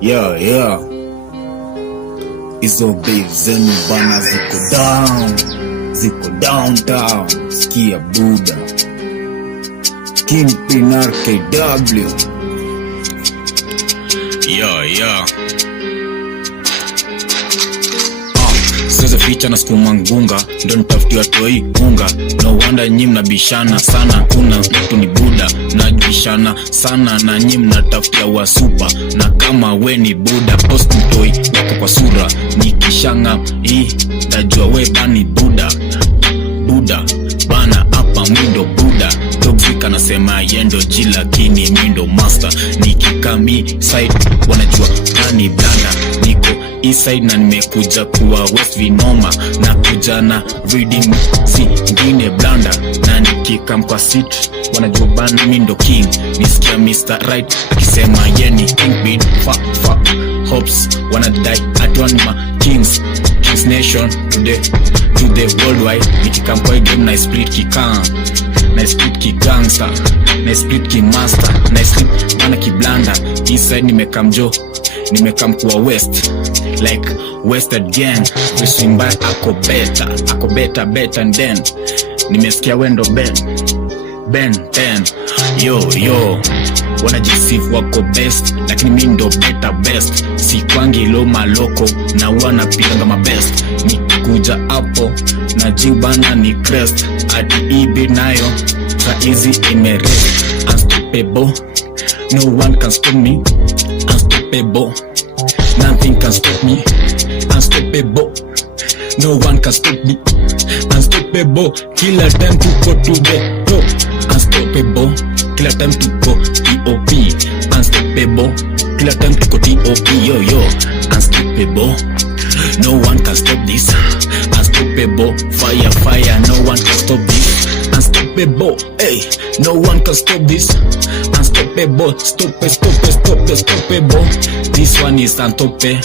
Yeah. Izo babe zenu bana ziko downtown. Skia Buda Kingpin RKW. Yeah. Sasa ficha na skuma ngunga, ndo nitafutia toi unga. No wonder nyim na bishana sana, kuna mtu ni Buda. Na bishana sana na nyim na tafutia wa super. Na kama we ni Buda, post mtoi wako kwa sura. Nikishanga hii, tajua we bani Buda bana hapa mwindo Buda. Toxic anasema yendo jila kini mindo master. Nikikami side wanajua bani blanda. Niko east side na nimekuja kuwa West Vinoma. Na kuja na reading si ngine blanda. Na nikikam kwa seat wanajua bani mindo king. Nisikia Mr. Right akisema yeni Kingpin. Fuck hopes wanadai atwanima Kings Nation to the worldwide. Nikikam kwa game na split kikang, na split kigangster, na split kimaster, na split bana kiblanda. East side nimekam kuwa west, like Western gang. Visimba ako better and then nimesikia wendo Ben yo wanajisifu wako best, lakini mi ndo best. Si kwangi lo maloko na wana piganga mabest. Nikuja hapo na jibana ni crest. Ati ibi nayo sa easy imerest. Unstoppable, no one can stop me. Unstoppable, nothing can stop me. Unstoppable, no one can stop me. Unstoppable, kila time to go to the top. Unstoppable, kila time to go TOP. Unstoppable, kila time to go TOP. Yo. Unstoppable, no one can stop this. Unstoppable, fire, no one can stop this. Unstoppable, hey, no one can stop this. Unstoppable, stop it. This one is unstoppable.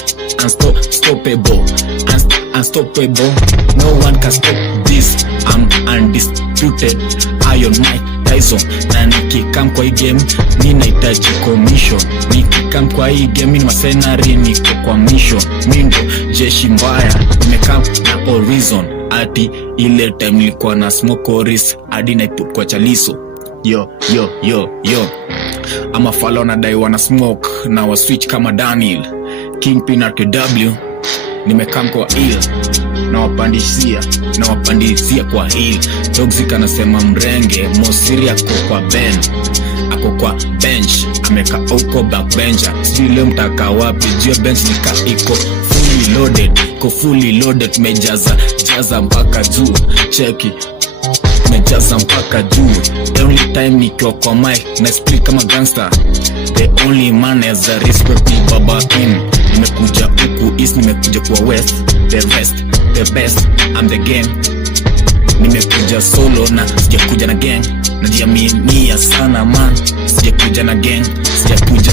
Unstoppable, no one can stop this. I'm undisputed, Iron Mike Tyson. Na nikikam kwa hii game ninahitaji commission. Nikikam kwa hii game ni masenari, niko kwa mission. Mindo jeshi mbaya, nimekam na horizon. Ati ile time nilikuwa na smoke oris, hadi naitup kwa chaliso. Yo ama follow na dai wana smoke na wa switch kama Daniel Kingpin RKW. Nimekam kwa hill na wapandisia kwa hill. Toxic anasema mrenge Mosiri ako kwa bench. Ameka uko backbencher. Sile mtaka wapi jua bench nika iko fully loaded. Mejaza mpaka juu. Cheki mejaza mpaka juu. The only time nikiwa kwa mic na speak kama gangster. The only man as a respect ni Baba Kim. Nimekuja huku east, nimekuja kwa west. The best, I'm the gang. Nimekuja solo na sijakuja na gang. Najiaminia sana man, sijakuja na gang. Sijakuja